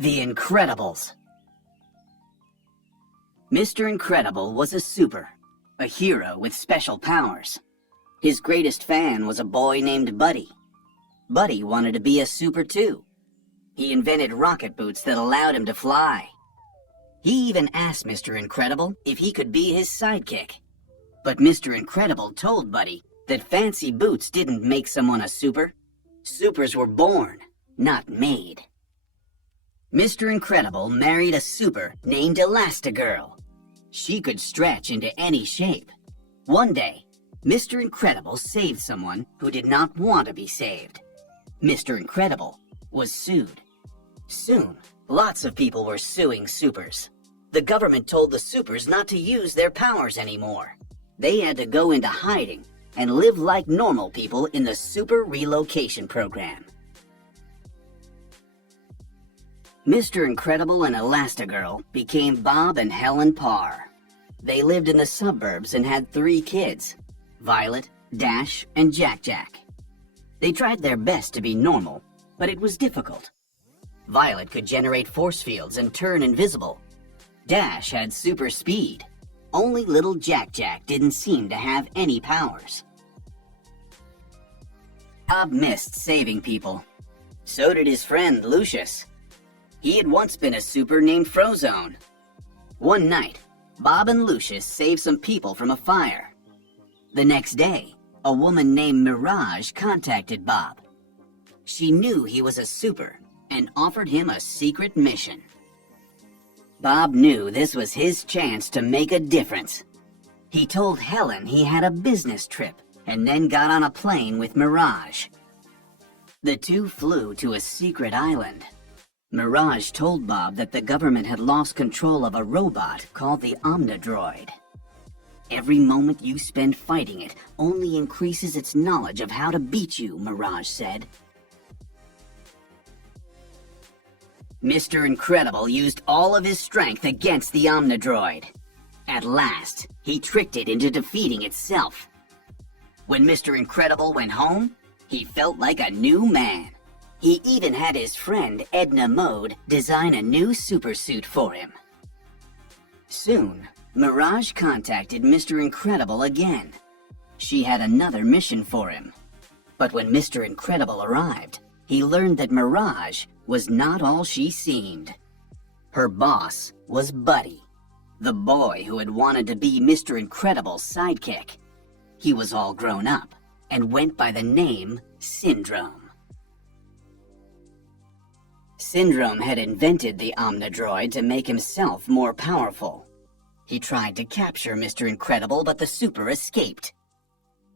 The Incredibles. Mr. Incredible was a super, a hero with special powers. His greatest fan was a boy named Buddy. Buddy wanted to be a super too. He invented rocket boots that allowed him to fly. He even asked Mr. Incredible if he could be his sidekick. But Mr. Incredible told Buddy that fancy boots didn't make someone a super. Supers were born, not made. Mr. Incredible married a super named Elastigirl. She could stretch into any shape. One day, Mr. Incredible saved someone who did not want to be saved. Mr. Incredible was sued. Soon, lots of people were suing supers. The government told the supers not to use their powers anymore. They had to go into hiding and live like normal people in the Super Relocation Program. Mr. Incredible and Elastigirl became Bob and Helen Parr. They lived in the suburbs and had 3 kids, Violet, Dash, and Jack-Jack. They tried their best to be normal, but it was difficult. Violet could generate force fields and turn invisible. Dash had super speed. Only little Jack-Jack didn't seem to have any powers. Bob missed saving people. So did his friend Lucius. He had once been a super named Frozone. One night, Bob and Lucius saved some people from a fire. The next day, a woman named Mirage contacted Bob. She knew he was a super and offered him a secret mission. Bob knew this was his chance to make a difference. He told Helen he had a business trip and then got on a plane with Mirage. The two flew to a secret island. Mirage told Bob that the government had lost control of a robot called the Omnidroid. Every moment you spend fighting it only increases its knowledge of how to beat you, Mirage said. Mr. Incredible used all of his strength against the Omnidroid. At last, he tricked it into defeating itself. When Mr. Incredible went home, he felt like a new man. He even had his friend Edna Mode design a new supersuit for him. Soon, Mirage contacted Mr. Incredible again. She had another mission for him. But when Mr. Incredible arrived, he learned that Mirage was not all she seemed. Her boss was Buddy, the boy who had wanted to be Mr. Incredible's sidekick. He was all grown up and went by the name Syndrome. Syndrome had invented the Omnidroid to make himself more powerful. He tried to capture Mr. Incredible, but the super escaped.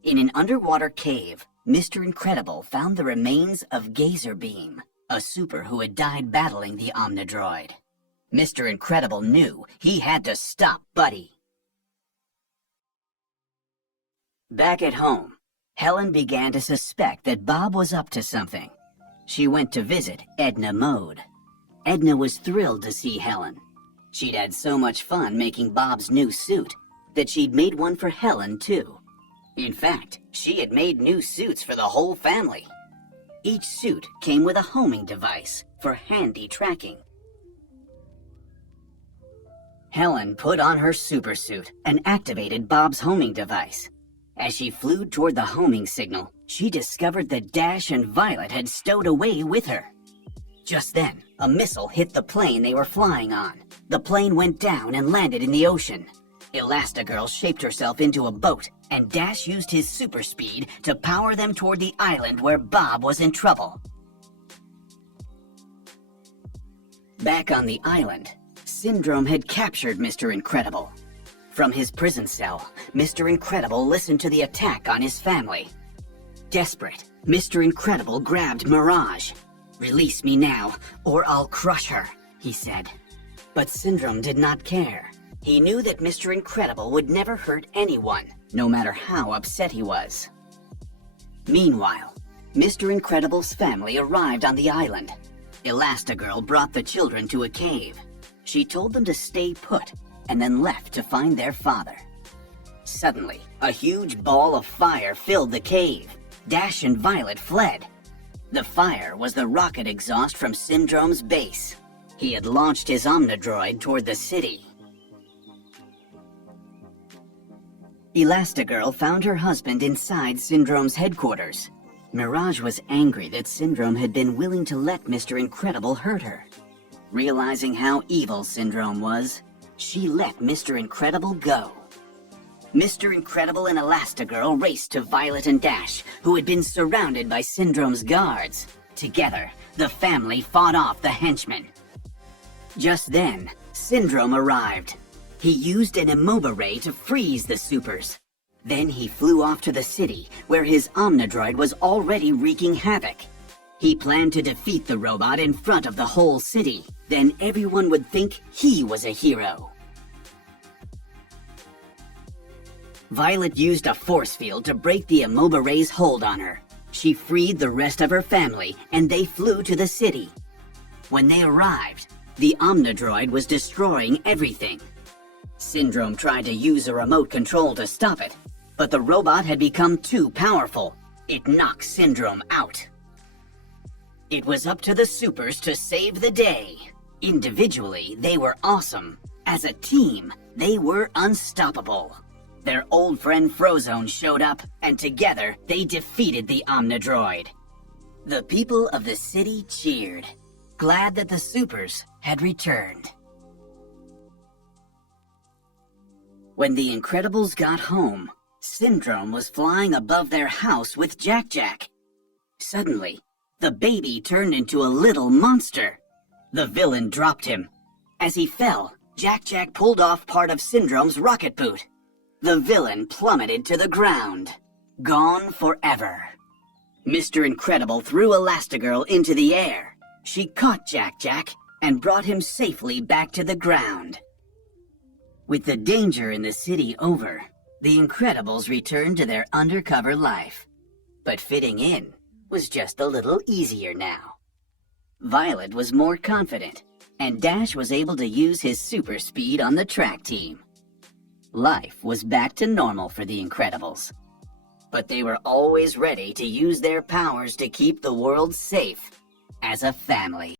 In an underwater cave, Mr. Incredible found the remains of Gazerbeam, a super who had died battling the Omnidroid. Mr. Incredible knew he had to stop Buddy. Back at home, Helen began to suspect that Bob was up to something. She went to visit Edna Mode. Edna was thrilled to see Helen. She'd had so much fun making Bob's new suit that she'd made one for Helen too. In fact, she had made new suits for the whole family. Each suit came with a homing device for handy tracking. Helen put on her supersuit and activated Bob's homing device. As she flew toward the homing signal, she discovered that Dash and Violet had stowed away with her. Just then, a missile hit the plane they were flying on. The plane went down and landed in the ocean. Elastigirl shaped herself into a boat, and Dash used his super speed to power them toward the island where Bob was in trouble. Back on the island, Syndrome had captured Mr. Incredible. From his prison cell, Mr. Incredible listened to the attack on his family. Desperate, Mr. Incredible grabbed Mirage. "Release me now, or I'll crush her," he said. But Syndrome did not care. He knew that Mr. Incredible would never hurt anyone, no matter how upset he was. Meanwhile, Mr. Incredible's family arrived on the island. Elastigirl brought the children to a cave. She told them to stay put, and then left to find their father. Suddenly, a huge ball of fire filled the cave. Dash and Violet fled. The fire was the rocket exhaust from Syndrome's base. He had launched his Omnidroid toward the city. Elastigirl found her husband inside Syndrome's headquarters. Mirage was angry that Syndrome had been willing to let Mr. Incredible hurt her. Realizing how evil Syndrome was, she let Mr. Incredible go. Mr. Incredible and Elastigirl raced to Violet and Dash, who had been surrounded by Syndrome's guards. Together, the family fought off the henchmen. Just then, Syndrome arrived. He used an Immobile Ray to freeze the supers. Then he flew off to the city, where his Omnidroid was already wreaking havoc. He planned to defeat the robot in front of the whole city. Then everyone would think he was a hero. Violet used a force field to break the Immobile Ray's hold on her. She freed the rest of her family, and they flew to the city. When they arrived, the Omnidroid was destroying everything. Syndrome tried to use a remote control to stop it, but the robot had become too powerful. It knocked Syndrome out. It was up to the supers to save the day. Individually, they were awesome. As a team, they were unstoppable. Their old friend Frozone showed up, and together they defeated the Omnidroid. The people of the city cheered, glad that the supers had returned. When the Incredibles got home, Syndrome was flying above their house with Jack-Jack. Suddenly, the baby turned into a little monster. The villain dropped him. As he fell, Jack-Jack pulled off part of Syndrome's rocket boot. The villain plummeted to the ground, gone forever. Mr. Incredible threw Elastigirl into the air. She caught Jack-Jack and brought him safely back to the ground. With the danger in the city over, the Incredibles returned to their undercover life. But fitting in was just a little easier now. Violet was more confident, and Dash was able to use his super speed on the track team. Life was back to normal for the Incredibles. But they were always ready to use their powers to keep the world safe as a family.